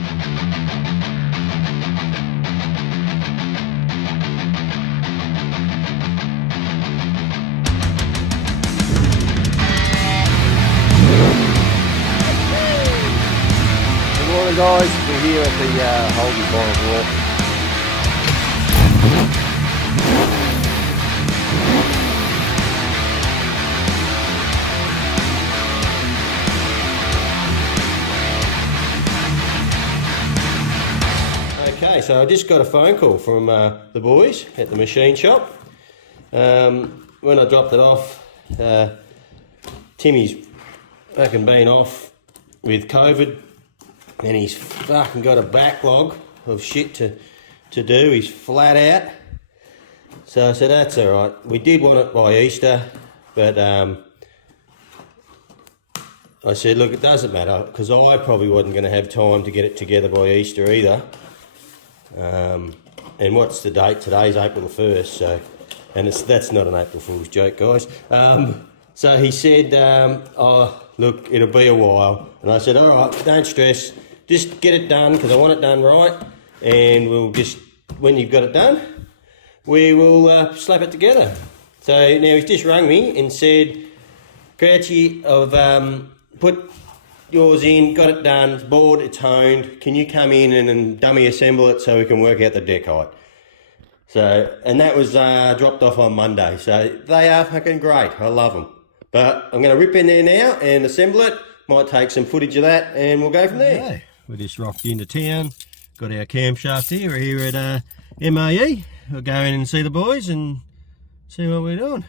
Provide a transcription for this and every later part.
Good morning, guys. We're here at the Holden final walk. Okay, so I just got a phone call from the boys at the machine shop. When I dropped it off, Timmy's fucking been off with COVID and he's fucking got a backlog of shit to do. He's flat out. So I said, that's alright. We did want it by Easter, but I said, look, it doesn't matter because I probably wasn't going to have time to get it together by Easter either. And what's the date? Today's April the 1st, so, and that's not an April Fool's joke, guys. So he said, oh, look, it'll be a while. And I said, all right, don't stress, just get it done because I want it done right. And we'll just, when you've got it done, we will slap it together. So now he's just rung me and said, Crouchy, I've put yours in, got it done, it's bored, it's honed, can you come in and dummy assemble it so we can work out the deck height? So, and that was dropped off on Monday, so they are fucking great, I love them. But I'm going to rip in there now and assemble it, might take some footage of that and we'll go from there. Okay. We just rocked into town, got our camshaft here, we're here at MAE, we'll go in and see the boys and see what we're doing.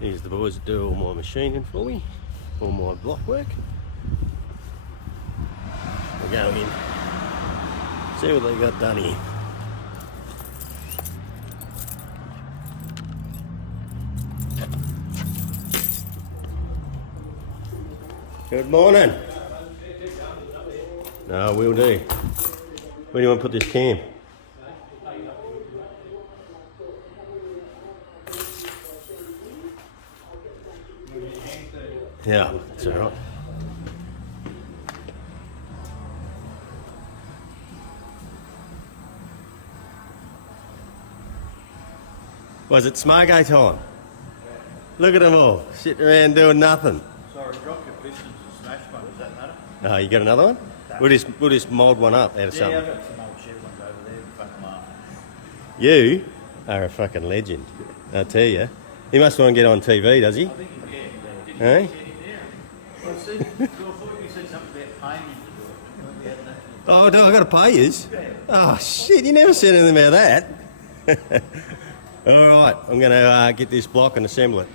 Here's the boys that do all my machining for me, all my block work. We'll go in, see what they got done here. Good morning. No, we'll do. Where do you want to put this cam? Yeah, that's all right. Was it Smargo time? Look at them all, sitting around doing nothing. Sorry, drop your pistons and smash one, does that matter? Oh, you got another one? We'll just mould one up out of something. Yeah, I've got some old shit ones over there, fucking laugh. You are a fucking legend, I tell you. He must want to get on TV, does he? I think he's there. Hey? Well, see, I thought you said something about paying him to do it. Oh, do I got to pay yous? Oh, shit, you never said anything about that. All right, I'm going to get this block and assemble it.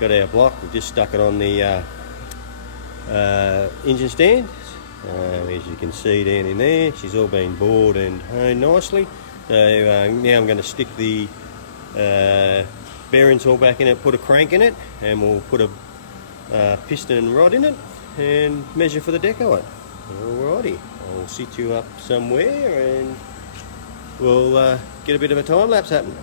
got our block. We've just stuck it on the engine stand. As you can see down in there, she's all been bored and honed nicely. So now I'm going to stick the bearings all back in it, put a crank in it, and we'll put a piston rod in it and measure for the deco. Alrighty, I'll sit you up somewhere and we'll get a bit of a time lapse happening.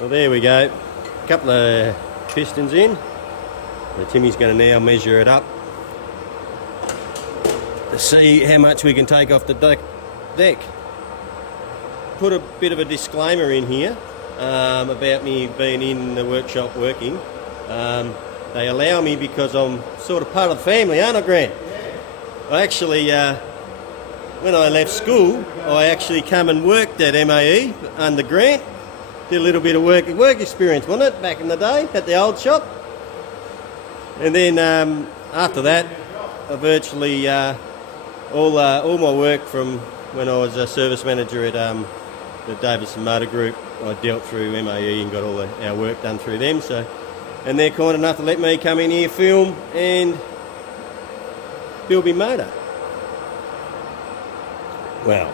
Well, there we go. A couple of pistons in. So Timmy's going to now measure it up to see how much we can take off the deck. Put a bit of a disclaimer in here about me being in the workshop working. They allow me because I'm sort of part of the family, aren't I, Grant? Yeah. I actually, when I left school, I actually come and worked at MAE under Grant. Did a little bit of work experience, wasn't it, back in the day at the old shop? And then after that, I virtually all my work from when I was a service manager at the Davidson Motor Group, I dealt through MAE and got all our work done through them. So, and they're kind enough to let me come in here, film, and build my motor. Well,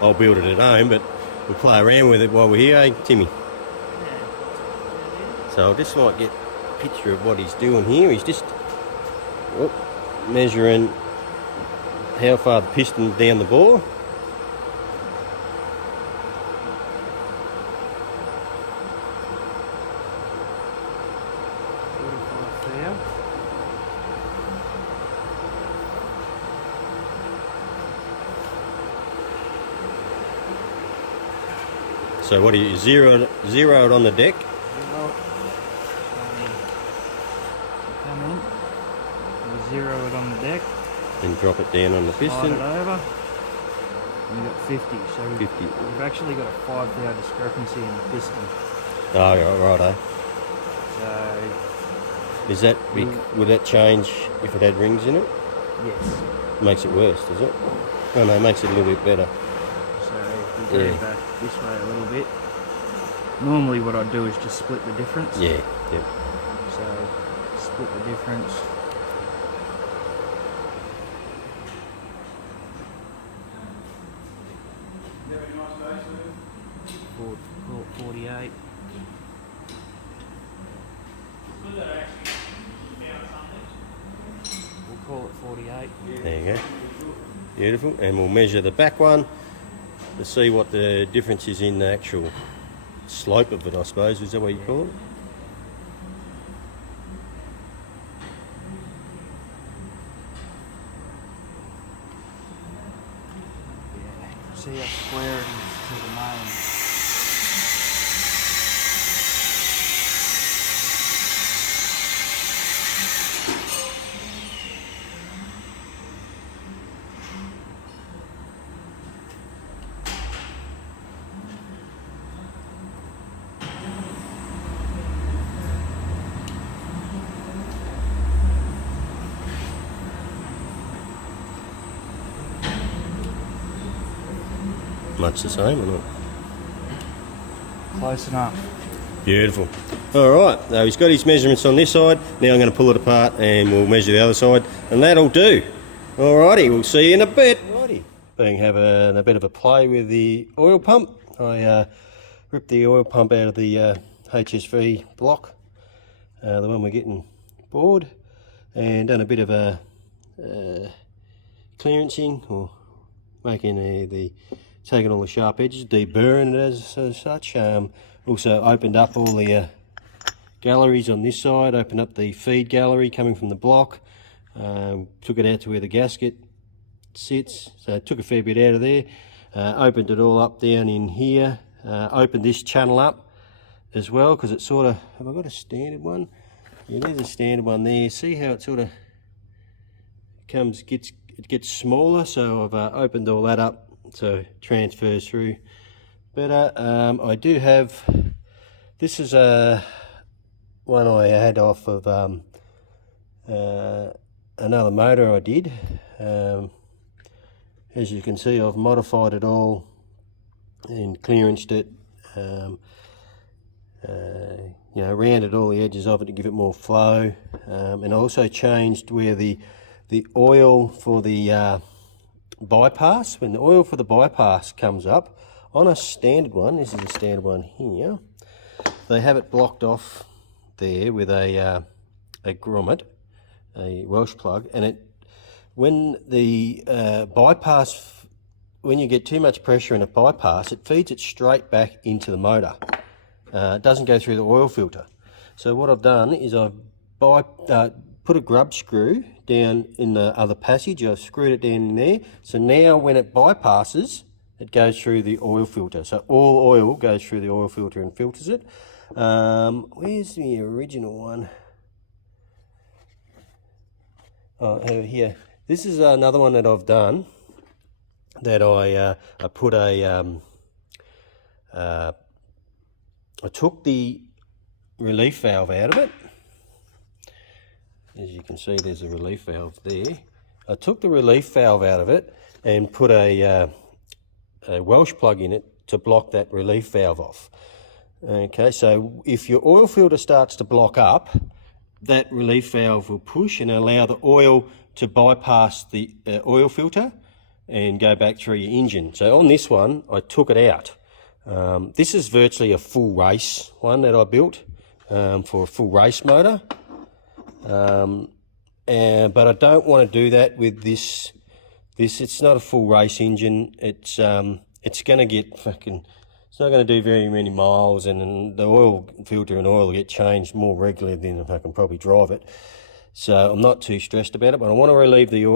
I'll build it at home, but we'll play around with it while we're here, eh, Timmy? So I just might get a picture of what he's doing here. He's just measuring how far the piston's down the bore. So what do you zero it on the deck? Come in, we zero it on the deck, and drop it down on the piston. slide it over, and we've got 50. So 50. We've actually got a 5 thou discrepancy in the piston. Oh, righto. So Is that would that change if it had rings in it? yes. Makes it worse, does it? Oh no, it makes it a little bit better. So if we go back this way a little bit. Normally what I do is just split the difference. Yeah, yep. So split the difference. Call it 48. We'll call it 48. There you go. Beautiful. And we'll measure the back one to see what the difference is in the actual slope of it, I suppose. Is that what you call it? Yeah. See how square it is to the main. much the same or not? Close enough. Beautiful. All right, so he's got his measurements on this side. Now I'm going to pull it apart and we'll measure the other side, and that'll do. All righty, we'll see you in a bit. Righty. Being having a bit of a play with the oil pump. I ripped the oil pump out of the HSV block, the one we're getting bored, and done a bit of a clearancing, or making taking all the sharp edges, deburring it as such. Also opened up all the galleries on this side, opened up the feed gallery coming from the block, took it out to where the gasket sits, so took a fair bit out of there, opened it all up down in here, opened this channel up as well, because it's sort of, have I got a standard one? Yeah, there's a standard one there. See how it sort of it gets smaller, so I've opened all that up so it transfers through better. I do have, this is one I had off of another motor I did. As you can see, I've modified it all and clearanced it, you know, rounded all the edges of it to give it more flow, and I also changed where the oil for the bypass, when the oil for the bypass comes up on a standard one, this is a standard one here, they have it blocked off there with a grommet, a Welsh plug, and it, when the bypass, when you get too much pressure in a bypass, it feeds it straight back into the motor. It doesn't go through the oil filter. So what I've done is I've put a grub screw down in the other passage. I've screwed it down in there. So now when it bypasses, it goes through the oil filter. So all oil goes through the oil filter and filters it. Where's the original one? Oh, over here. This is another one that I've done, that I put a, I took the relief valve out of it. As you can see, there's a relief valve there. I took the relief valve out of it and put a Welsh plug in it to block that relief valve off. Okay, so if your oil filter starts to block up, that relief valve will push and allow the oil to bypass the oil filter and go back through your engine. So on this one, I took it out. This is virtually a full race one that I built for a full race motor. But I don't want to do that with this. It's not a full race engine. It's going to get fucking, it's not going to do very many miles, and the oil filter and oil will get changed more regularly than if I can probably drive it. So I'm not too stressed about it, but I want to leave the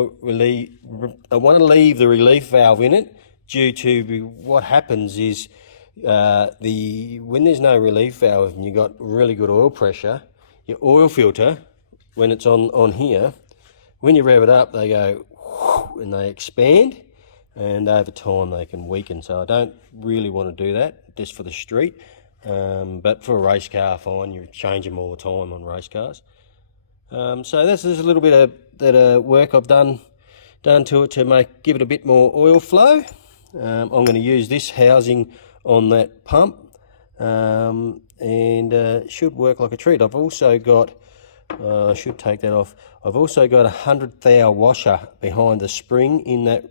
relief valve in it, due to what happens is when there's no relief valve and you've got really good oil pressure, your oil filter, when it's on here, when you rev it up, they go whoosh, and they expand, and over time they can weaken. So I don't really want to do that just for the street, but for a race car, fine. You change them all the time on race cars. So this is a little bit of that work I've done to it to give it a bit more oil flow. I'm going to use this housing on that pump, and it should work like a treat. I've also got, I should take that off, I've also got a 100 thou washer behind the spring in that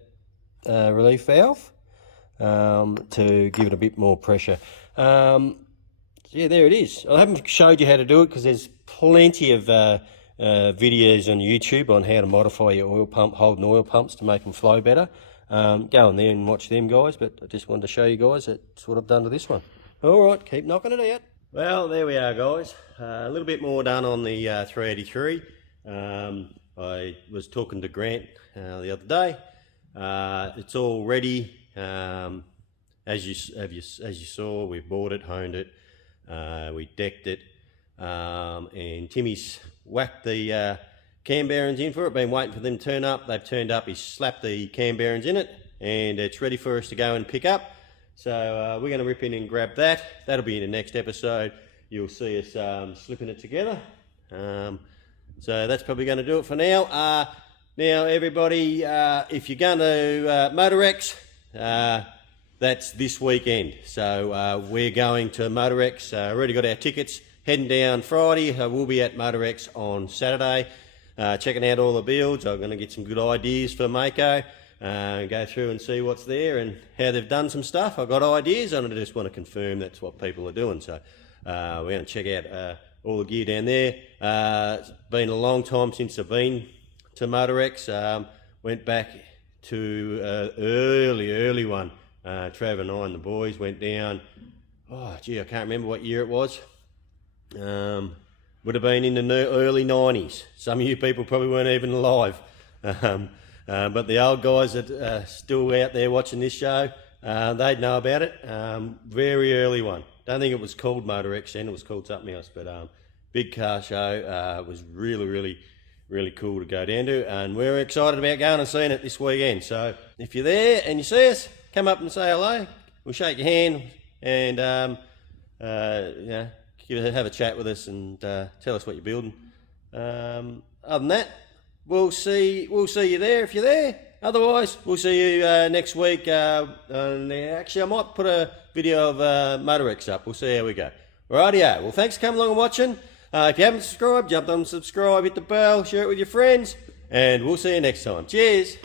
relief valve, to give it a bit more pressure. Yeah, there it is. I haven't showed you how to do it because there's plenty of videos on YouTube on how to modify your oil pump, Holden oil pumps, to make them flow better. Go on there and watch them, guys, but I just wanted to show you guys that's what I've done to this one. All right, keep knocking it out. Well, there we are, guys. A little bit more done on the 383. I was talking to Grant the other day. It's all ready. As you saw, we've bored it, honed it, we decked it, and Timmy's whacked the cam bearings in for it. Been waiting for them to turn up. They've turned up. He's slapped the cam bearings in it, and it's ready for us to go and pick up. So we're going to rip in and grab that. That'll be in the next episode. You'll see us slipping it together. So that's probably going to do it for now. Now, everybody, if you're going to Motorex, that's this weekend. So we're going to Motorex. Already got our tickets. Heading down Friday. We'll be at Motorex on Saturday, checking out all the builds. I'm going to get some good ideas for Mako. Go through and see what's there and how they've done some stuff. I've got ideas and I just want to confirm that's what people are doing. So we're going to check out all the gear down there. It's been a long time since I've been to Motorex. Went back to early one. Trav and I and the boys went down. Oh gee, I can't remember what year it was. Would have been in the early 90s. Some of you people probably weren't even alive. But the old guys that are still out there watching this show, they'd know about it. Very early one. Don't think it was called Motorex then, it was called something else. But big car show. Was really cool to go down to. And we're excited about going and seeing it this weekend. So if you're there and you see us, come up and say hello. We'll shake your hand and have a chat with us and tell us what you're building. Other than that, we'll see you there if you're there. Otherwise, we'll see you next week. Actually, I might put a video of Motorex up. We'll see how we go. Rightio. Well, thanks for coming along and watching. If you haven't subscribed, jump on subscribe, hit the bell, share it with your friends, and we'll see you next time. Cheers.